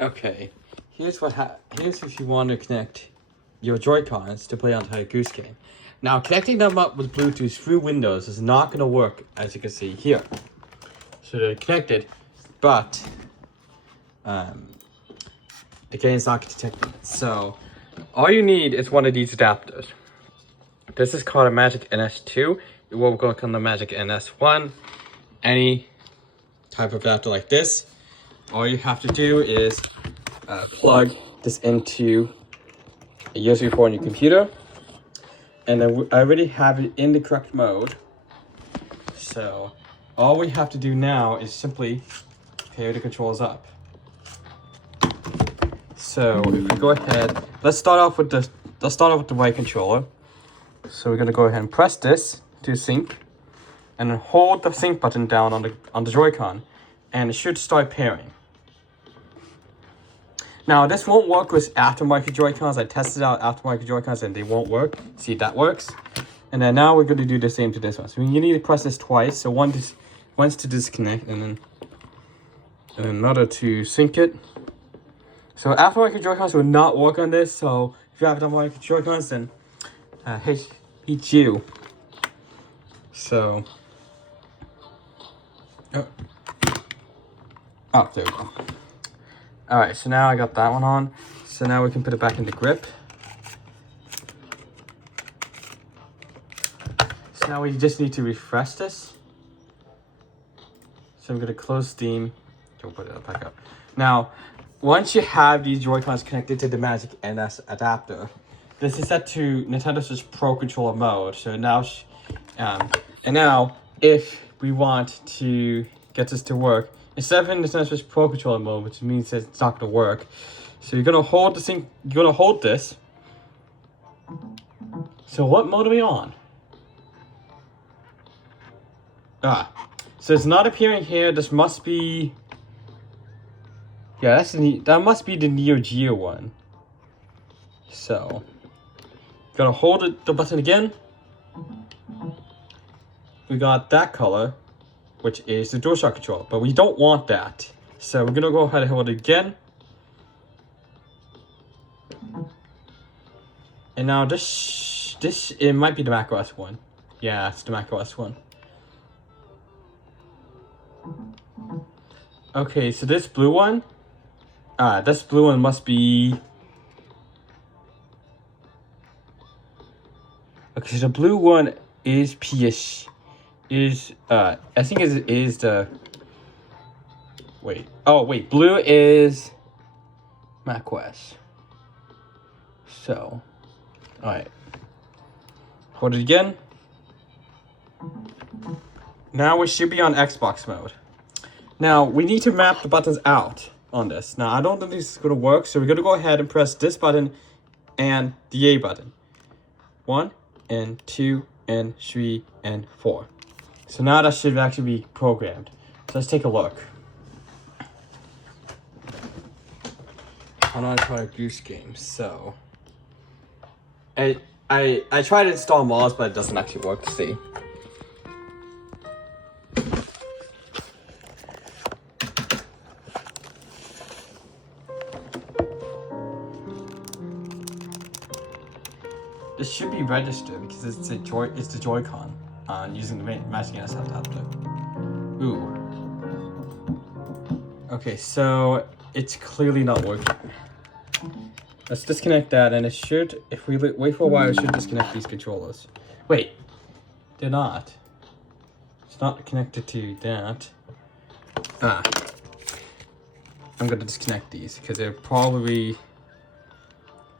Okay, here's if you want to connect your joycons to play Untitled Goose Game. Now, connecting them up with Bluetooth through Windows is not going to work, as you can see here. So they're connected, but the game's not detected. So all you need is one of these adapters. This is called a Magic NS2. It will work on the Magic NS1. Any type of adapter like this. All you have to do is plug this into a USB port on your computer. And then I already have it in the correct mode. So all we have to do now is simply pair the controls up. So if we go ahead, let's start off with the right controller. So we're gonna go ahead and press this to sync, and then hold the sync button down on the Joy-Con, and it should start pairing. Now this won't work with aftermarket Joy-Cons. I tested out aftermarket Joy-Cons and they won't work. See, that works. And then now we're going to do the same to this one. So you need to press this twice. So once to disconnect, and then another to sync it. So aftermarket Joy-Cons will not work on this. So if you have aftermarket Joy-Cons, then hate you. So oh, there we go. Alright, so now I got that one on. So now we can put it back into grip. So now we just need to refresh this. So I'm going to close Steam. Don't put it back up. Now, once you have these Joy-Cons connected to the Magic NS adapter, this is set to Nintendo Switch Pro Controller mode. So now, and now if we want to get this to work, instead of in the Nintendo Switch Pro Controller mode, which means that it's not going to work, so you're going to hold this thing. You're going to hold this. So what mode are we on? So it's not appearing here. This must be. Yeah, that must be the Neo Geo one. So, gotta hold the button again. We got that color, which is the DualShock controller, but we don't want that. So we're gonna go ahead and hold it again. And now this it might be the macOS one. Yeah, it's the macOS one. Okay, so this blue one. This blue one must be. Okay, so the blue one is PS. I think it is the. Wait. Oh wait, blue is macOS. So, all right. Hold it again. Now we should be on Xbox mode. Now we need to map the buttons out on this. Now I don't think this is going to work, so we're going to go ahead and press this button and the A button. 1 and 2 and 3 and 4. So now that should actually be programmed. So let's take a look. On Untitled Goose Game. So I tried to install mods, but it doesn't actually work. See. This should be registered because it's the Joy-Con using the Magic NS adapter. Ooh. Okay, so it's clearly not working. Let's disconnect that, and it should, if we wait for a while, it should disconnect these controllers. Wait, they're not. It's not connected to that. I'm gonna disconnect these because they're probably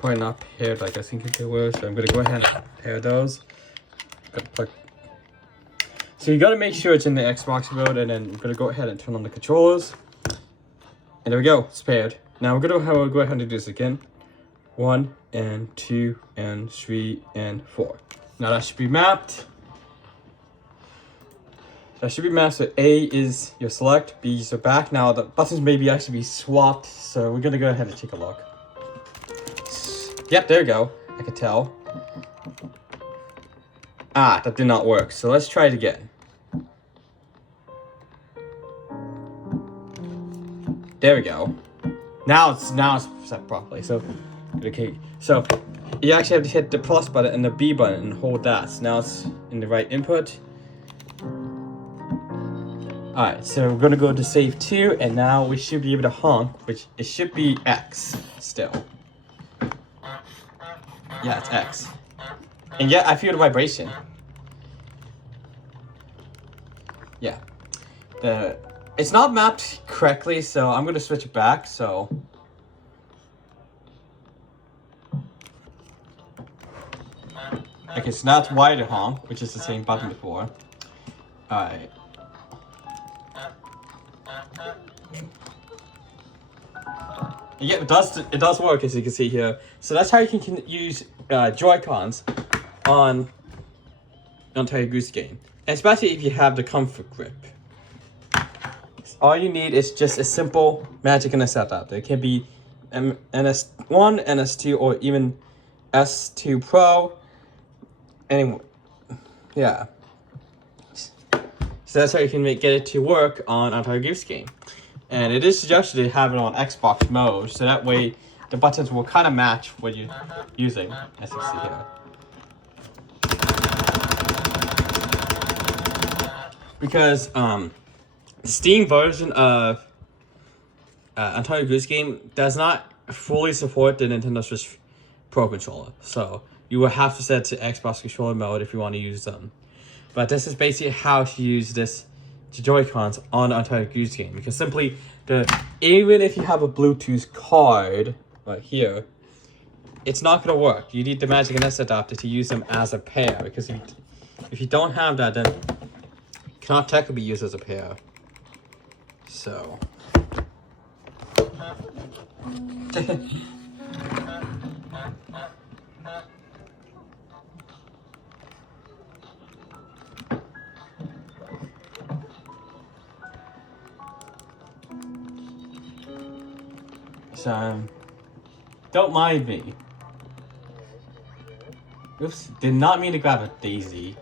not paired like I think they were. So I'm gonna go ahead and pair those. So you gotta make sure it's in the Xbox mode, and then I'm gonna go ahead and turn on the controllers. And there we go, it's paired. Now we're gonna go ahead and do this again. 1 and 2 and 3 and 4. Now that should be mapped. So A is your select, B is your back. Now the buttons may actually be swapped, so we're gonna go ahead and take a look. Yep, there we go. I could tell. That did not work. So let's try it again. There we go. Now it's set properly. So okay, so you actually have to hit the plus button and the B button and hold that. So now it's in the right input. Alright, so we're gonna go to save 2, and now we should be able to honk, which it should be X still. Yeah, it's X. And yeah, I feel the vibration. Yeah. It's not mapped correctly, so I'm gonna switch it back, so. Okay, so now it's Y to honk, which is the same button before. Alright. Yeah, it does work, as you can see here. So that's how you can use joycons on Untitled Goose Game, especially if you have the comfort grip. All you need is just a simple Magic NS adapter. It can be NS1, NS2, or even S2 Pro. Anyway, yeah. So that's how you can get it to work on Untitled Goose Game. And it is suggested to have it on Xbox mode, so that way the buttons will kind of match what you're using, as you see here. Because the Steam version of Untitled Goose Game does not fully support the Nintendo Switch Pro controller, so you will have to set to Xbox controller mode if you want to use them. But this is basically how to use this Joy-Cons on Untitled Goose Game, because simply even if you have a Bluetooth card right here, it's not gonna work. You need the Magic NS adapter to use them as a pair, because if you don't have that, then it cannot technically be used as a pair. So So, don't mind me. Oops, did not mean to grab a daisy.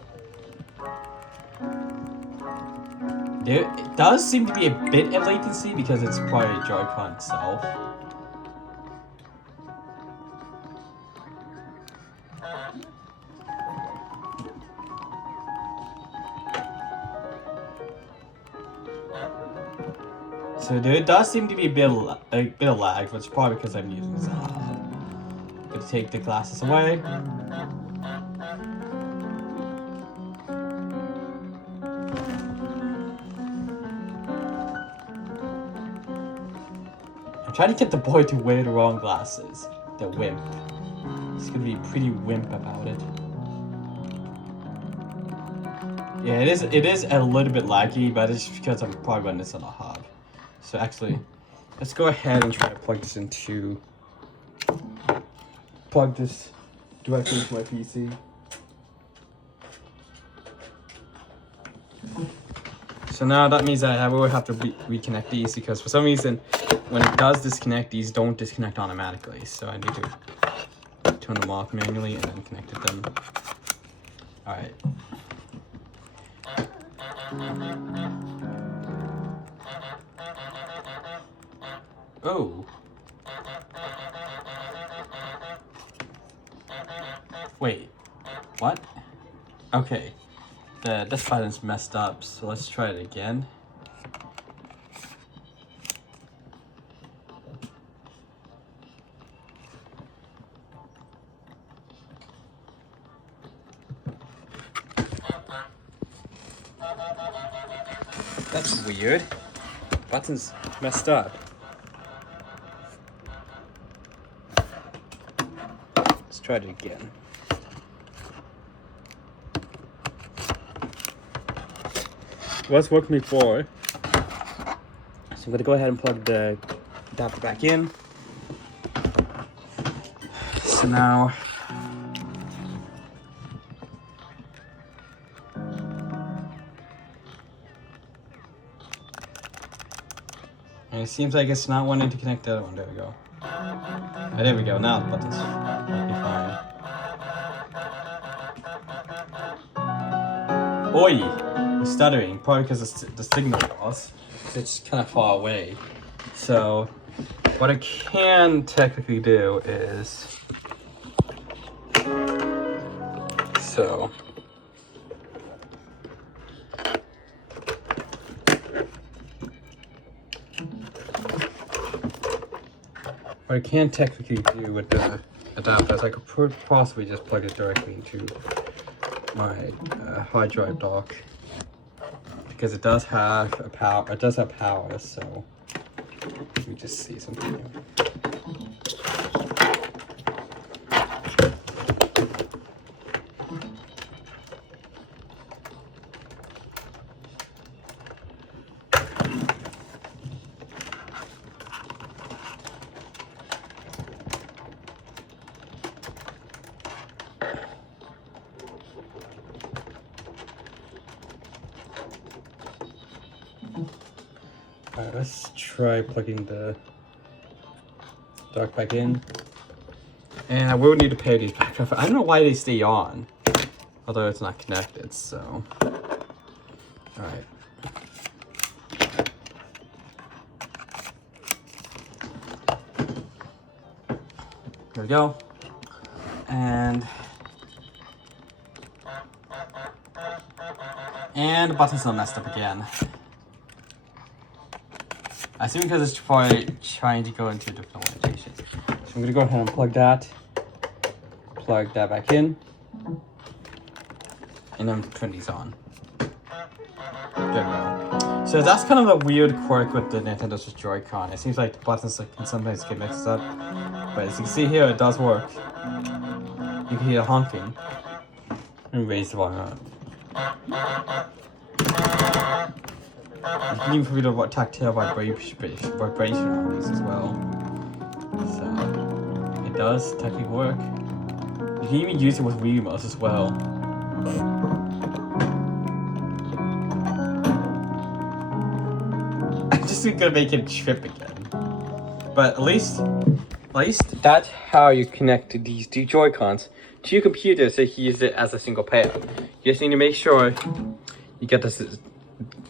There does seem to be a bit of latency because it's probably Joy-Con itself. So there does seem to be a bit of lag, which is probably because I'm using this. I'm gonna take the glasses away. I'm trying to get the boy to wear the wrong glasses. The wimp. He's gonna be pretty wimp about it. Yeah, it is a little bit laggy, but it's because I'm probably running this on a hub. So actually, let's go ahead and try to plug this directly into my PC. So now that means that I will have to reconnect these, because for some reason, when it does disconnect, these don't disconnect automatically. So I need to turn them off manually and then connect them. All right. Oh. Wait. What? Okay. This button's messed up, so let's try it again. That's weird. Button's messed up. Let's try it again. What's worked before? So I'm gonna go ahead and plug the adapter back in. So now, and it seems like it's not wanting to connect the other one. There we go. Oh, there we go. Now the button's fine. Oi! I'm stuttering, probably because the signal loss. It's kind of far away. So What I can technically do is, so. What I can technically do with the adapter is I could possibly just plug it directly into my hard drive dock, because it does have a power. It does have power, so let me just see something here. Alright, let's try plugging the dock back in. And I will need to pair these back up. I don't know why they stay on, although it's not connected, so. Alright. There we go. And the button's not messed up again. I assume because it's probably trying to go into different orientation. So I'm gonna go ahead and plug that back in, and then turn these on. There we go. So that's kind of a weird quirk with the Nintendo Switch Joy-Con. It seems like the buttons can sometimes get mixed up, but as you can see here, it does work. You can hear honking and raise the volume up. You can even feel the tactile vibration on this as well. So it does technically work. You can even use it with Wii remotes as well. I'm just gonna make it trip again. But at least that's how you connect these two Joy-Cons to your computer, so you can use it as a single pair. You just need to make sure you get this.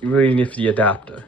You really need the adapter.